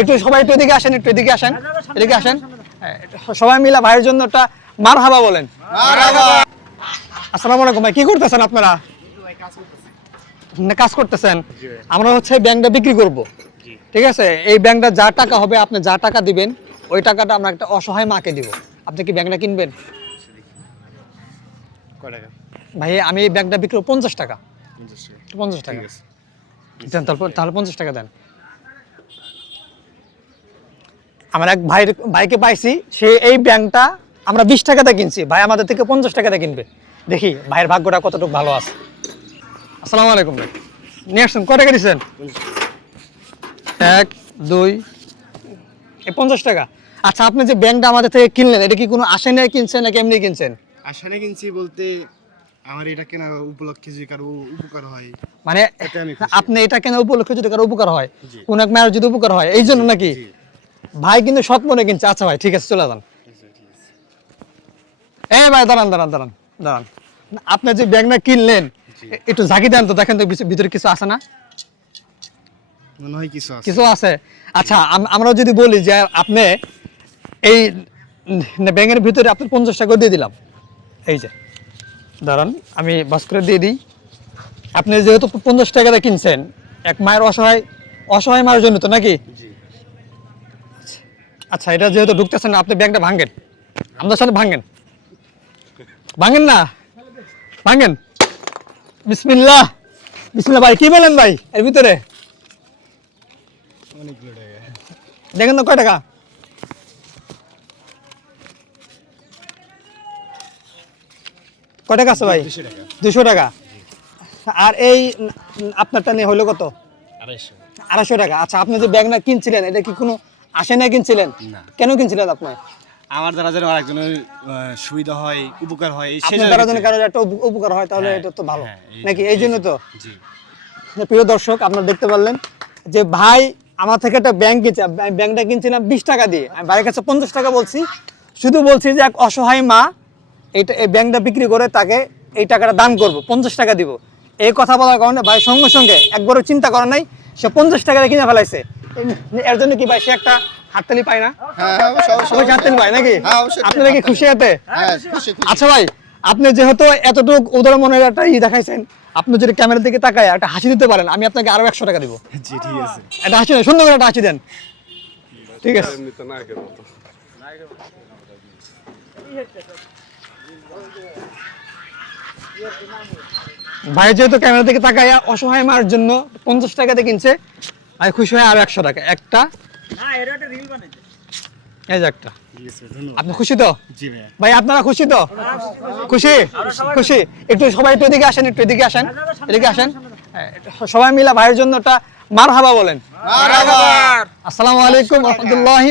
একটু সবাই একটু এদিকে আসেন একটু এদিকে আসেন এদিকে আসেন। হ্যাঁ, সবাই মিলে ভাইয়ের জন্য একটা মার হাবা বলেন আসসালামু আলাইকুম ভাই কি করতেছেন আপনারা? কাজ করতেছেন? আমরা হচ্ছে ব্যাংকটা বিক্রি করব। ঠিক আছে? এই ব্যাংকটা যা টাকা হবে আপনি যা টাকা দিবেন ওই টাকাটা আমরা একটা অসহায় মাকে দিব। আপনি কি ব্যাংকটা কিনবেন? ভাই আমি এই ব্যাংকটা বিক্রি করব পঞ্চাশ টাকা। পঞ্চাশ টাকা। দেন তারপর তাহলে পঞ্চাশ টাকা দেন। আমার এক ভাইয়ের ভাইকে পাইছি সে এই ব্যাংকটা আমরা বিশ টাকাতে কিনছি। ভাই আমাদের থেকে পঞ্চাশ টাকাতে কিনবে। দেখি ভাইয়ের ভাগ্যটা কতটুকু ভালো আছে। আসসালামু আলাইকুম ভাই। নিয়ে আসুন কয় টাকা দিচ্ছেন? এক দুই এই পঞ্চাশ টাকা। আচ্ছা আপনি যে ব্যাংকটা আমাদের থেকে কিনলেন এটা কি কোনো আশা নিয়ে কিনছেন নাকি এমনি কিনছেন? আশানে কিনছি বলতে আমার এটা কেনা উপলক্ষে যে কারও উপকার হয় মানে। আপনি এটা কেন উপলক্ষে যদি কারও উপকার হয় কোন এক মায়ের যদি উপকার হয় এই জন্য নাকি? ভাই কিন্তু সৎ মনে কিনছে আচ্ছা ভাই ঠিক আছে চলে যান। এই ভাই দাঁড়ান দাঁড়ান দাঁড়ান দাঁড়ান। আপনি যে ব্যাগটা কিনলেন একটু ঝাঁকি দেন তো দেখেন তো ভিতরে- কিছু আছে না? মনে হয় কিছু আছে। কিছু আছে? আচ্ছা আমরা যদি বলি যে আপনি এই ব্যাঙের ভিতরে আপনার পঞ্চাশ টাকা দিয়ে দিলাম। এই যে দাঁড়ান আমি বাস করে দিয়ে দিই। আপনি যেহেতু পঞ্চাশ টাকাতে কিনছেন এক মায়ের অসহায় অসহায় মায়ের জন্য তো নাকি? আচ্ছা এটা যেহেতু ঢুকতেছেন না আপনি ব্যাংকটা ভাঙেন। আমাদের সাথে ভাঙেন। ভাঙেন না? ভাঙেন। বিসমিল্লাহ। বিসমিল্লাহ ভাই কি বলেন ভাই এর ভিতরে? দেখেন তো কয় টাকা? কয় টাকা আছে ভাই? দুশো টাকা। আর এই আপনারটা নিয়ে হইল কত? আড়াইশো। আড়াইশো টাকা। আচ্ছা আপনি যে ব্যাগ না কিনছিলেন এটা কি কোনো আসে না কিনছিলেন? কেন কিনছিলেন আপনি আমার দ্বারা যেন আরেকজনের সুবিধা হয় উপকার হয় আপনার দ্বারা যদি কিনছি। কারও একটা উপকার হয় তাহলে হ্যাঁ, এটা তো ভালো। হ্যাঁ, নাকি? এই জন্য তো? জি। প্রিয় দর্শক আপনারা দেখতে পারলেন যে ভাই আমার থেকে একটা ব্যাংক কিনছে ব্যাংকটা কিনছিলাম বিশ টাকা দিয়ে। আমি ভাইয়ের কাছে পঞ্চাশ টাকা বলছি শুধু বলছি যে এক অসহায় মা এইটা এই ব্যাংকটা বিক্রি করে তাকে এই টাকাটা দান করব পঞ্চাশ টাকা দিব। এই কথা বলার কারণে ভাই সঙ্গে সঙ্গে একবারও চিন্তা করা নাই সে পঞ্চাশ টাকা দিয়ে কিনে ফেলাইছে। এর জন্য কি ভাই সে একটা হাততালি পায় না? হ্যাঁ অবশ্যই অবশ্যই সবাই হাততালি পায় নাকি? হ্যাঁ, অবশ্যই। আপনারা কি খুশি এতে? হ্যাঁ খুশি আচ্ছা ভাই আপনি যেহেতু এতটুকু উদার মনের একটা ই দেখাইছেন আপনি যদি ক্যামেরার দিকে তাকায় একটা হাসি দিতে পারেন আমি আপনাকে আরও একশো টাকা দিব। জি ঠিক আছে। একটা হাসি দেন সুন্দর করে একটা হাসি দেন। ঠিক আছে। ভাই যেহেতু ক্যামেরা দিকে তাকায় অসহায় মার জন্য পঞ্চাশ টাকাতে কিনছে আমি খুশি হয়ে আরও একশো টাকা। একটা। এই যে একটা। ঠিক আছে ধন্যবাদ। আপনি খুশি তো? ভাই আপনারা খুশি তো? খুশি খুশি। একটু সবাই একটু এদিকে আসেন একটু এদিকে আসেন। এদিকে আসেন। হ্যাঁ, সবাই মিলে ভাইয়ের জন্য একটা মার হাবা বলেন আসসালামু আলাইকুম রহমতুল্লাহি